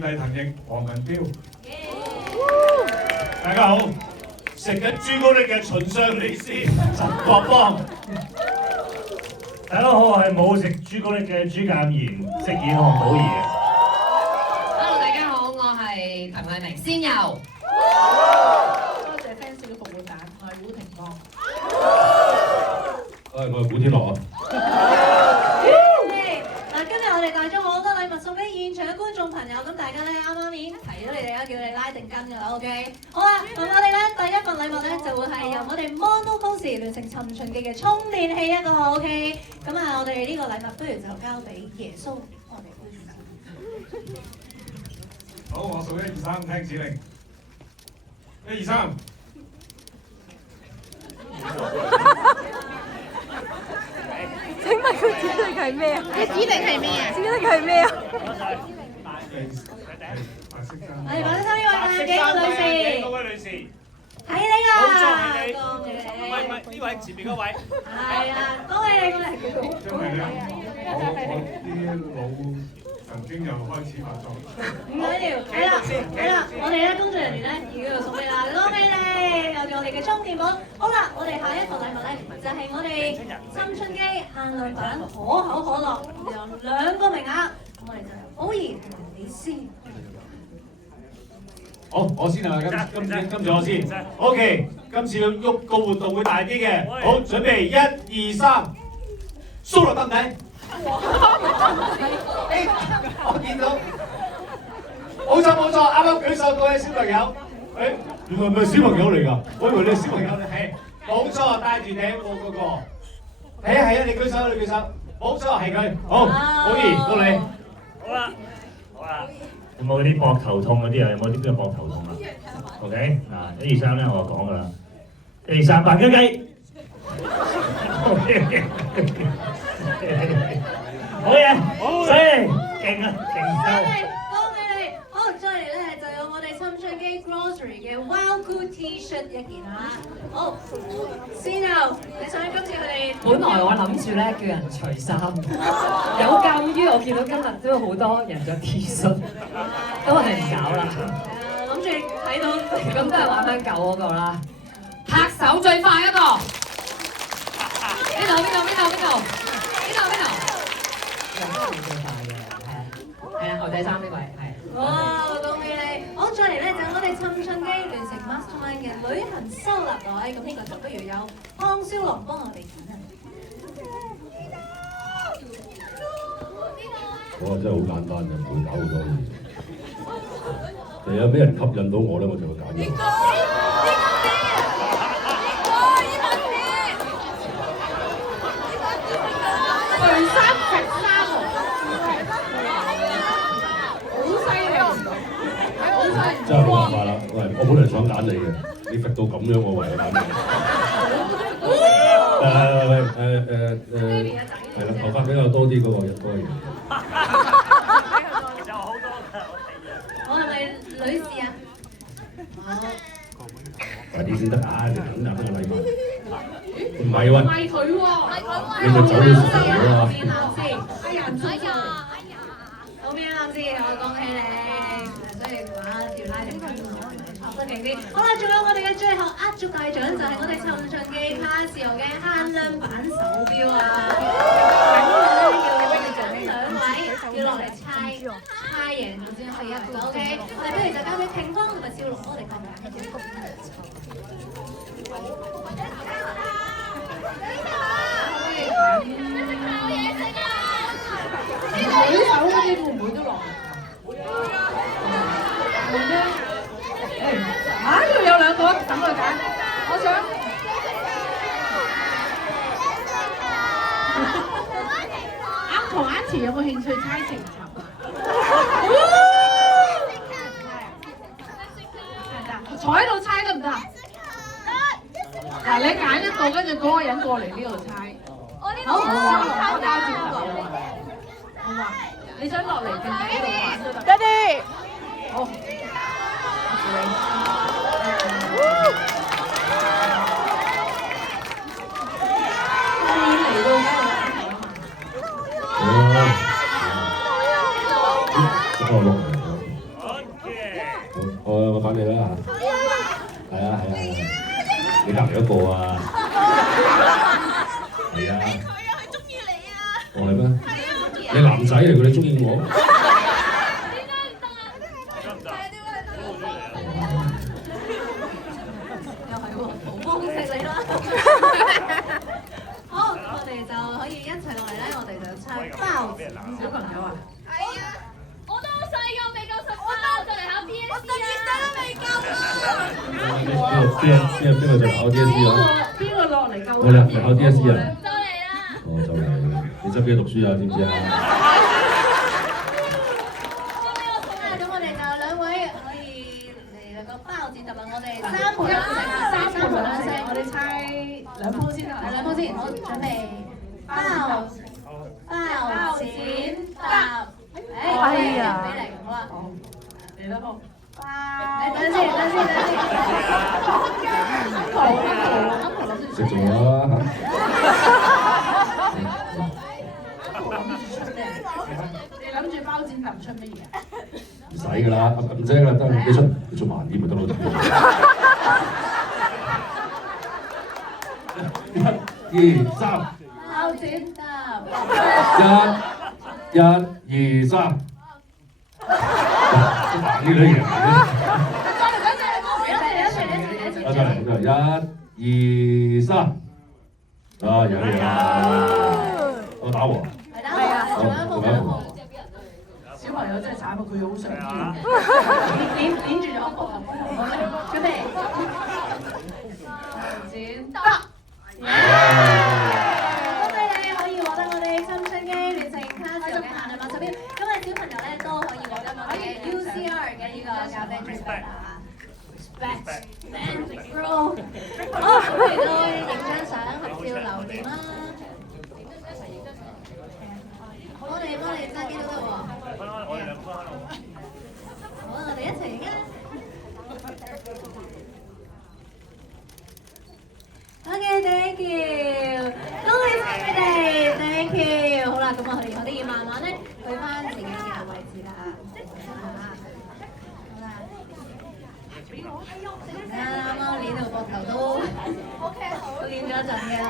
弟藤翼黃文彪。大家好，食緊朱古力嘅秦相李斯陳國邦。大家好，我係冇食朱古力嘅朱鑑賢，飾演漢寶儀。Hello， 大家好，我係滕麗明仙遊。多謝 fans 嘅復活蛋，我係古廷芳。我係古天樂啊！嗱，今日我哋帶咗好多禮物送俾現場嘅觀眾朋友，咁大家咧啱啱已經提咗你哋啦，叫你哋拉定筋㗎啦 ，OK？ 好啦，咁我哋咧第一份禮物咧就會係由我哋 Monopost 聯成《尋秦記》嘅充電器一個 ，OK？ 咁啊，我哋呢個禮物不如就交俾耶穌，我哋杯子。好，我數1、2、3，聽指令。1、2、3。請問佢指令係咩啊？佢指定係咩啊？指令係咩啊？係白色衫呢位幾個女士？嗰位女士，係你啊！冇錯係你。恭喜你！唔係呢位前面嗰位。係啊，恭喜你！因為咧，我啲腦神經又開始發作。唔緊要，係啦，我哋咧工作人員咧已經送俾啦，恭喜你！有住我哋嘅充電寶。好啦，我哋下一份禮物咧就係我哋新春機限量版可口可樂，有2個名額，咁我哋就由寶儀同埋李思。好，我先啊，今次我先。OK， 今次嘅喐個活動會大啲嘅。好，準備1、2、3，蘇落得唔得？我見到，冇錯，啱啱舉手嗰位小朋友，原來唔係小朋友嚟㗎，我以為你係小朋友嚟，係冇錯，戴住頂帽嗰個，係啊，你舉手，冇錯係佢，好，寶儀到你，好啦。有冇啲膊頭痛嗰啲啊？有冇啲邊個膊頭痛啊 ？OK， 嗱1、2、3咧，我就講㗎啦，1、2、3，白雞雞。好嘢，犀利，勁啊，勁收！恭喜你！好，再嚟咧就有我哋新春機 Grocery 嘅 Wow Good T-shirt 1件啦。好，先由你想今次佢哋本來我諗住咧叫人除衫，有鑑於我見到今日都有好多人着 T 恤，都係唔搞啦。諗住睇到咁都係玩翻舊嗰個啦。拍手最快一個，邊度？係啊，牛仔衫呢位係。哇！恭喜你！好，再嚟咧就係我哋尋春機聯成 Mastermind 嘅旅行收納袋，咁呢個就不如有康蕭龍幫我哋揀啦。我真係好簡單嘅，唔會搞好多嘢。第日俾人吸引到我咧，我就會揀呢個。除衫食衫喎，好犀利，真係冇辦法啦，我本來想揀你嘅，你揈到咁樣，我唯有揀你。係啦，頭髮比較多啲嗰個人。有好多㗎，我係咪女士啊？快啲先得啊！你等陣個禮物。唔係喎。唔係佢喎，你咪走咗時咗啊！哎呀，好咩啱先，我恭喜你，所以話條拉定筋拍得勁啲。好啦，仲有我哋嘅最後壓軸大獎就係我哋尋秦記 Casio 嘅限量版手錶啊！2位要落嚟猜贏咗先可以入到 OK。我哋不如就交俾廷芳同埋少龍幫我哋講解。舉手嗰啲會唔會都落？會咩？呢度有2個，等佢揀。我想。啱同阿慈有冇興趣猜情尋？坐喺度猜得唔得？嗱，你揀一個，跟住嗰個人過嚟呢度猜。好，我交接邊個？好嘛？你想落嚟定喺呢度玩都得。Daddy，好。嚟到哦，落嚟。我反你啦嚇。係啊，你隔離一個啊。係啊。佢中意你啊！我係咩？你男仔嚟㗎，你中意我？點解唔得啊？又係喎，桃光食你啦！好，我哋就可以一齊落嚟咧，我哋就猜包子。小朋友啊，係啊！我都好細個，未夠18，就嚟考 DSE 我12歲都未夠啊！邊個就考 DSE 啊？邊個落嚟夠？我哋嚟考 DSE 啊？就嚟啦！哦，就嚟。你執幾讀書啊？知唔知啊？咁我哋就兩位可以嚟個包剪揼啦，我哋三盤兩聲，我哋猜兩鋪先啦，係兩鋪先，好準備包剪揼，哎呀，俾嚟，好啦，嚟啦鋪。等先，食咗啦。你諗住包剪揼出乜嘢？唔使㗎啦，唔使㗎啦，得你出慢啲咪得咯。1、2、3。包剪揼。1、2、3。呢啲嘢嚟嘅。再嚟，1、2、3。啊，有嘢啦！我打和。係啊，仲有一鋪，仲有一鋪。小朋友真係慘啊！佢好想要，捏住咗一鋪。準備。剪揼。恭喜你可以獲得我哋新春機聯乘卡士嘅限量80票，因為小朋友咧都可以獲得我哋嘅 UCR 嘅呢個咖啡 drink 啦。Respect, bro。好，咁嚟到影張相合照留念啦。我哋揸機都得喎。好，我哋一齊影啊！OK，thank you，恭喜晒佢哋 ，thank you。好啦，咁我哋要慢慢咧去翻自己嘅位置啦。好啦，啱啱練到膊頭都練咗一陣嘅啦。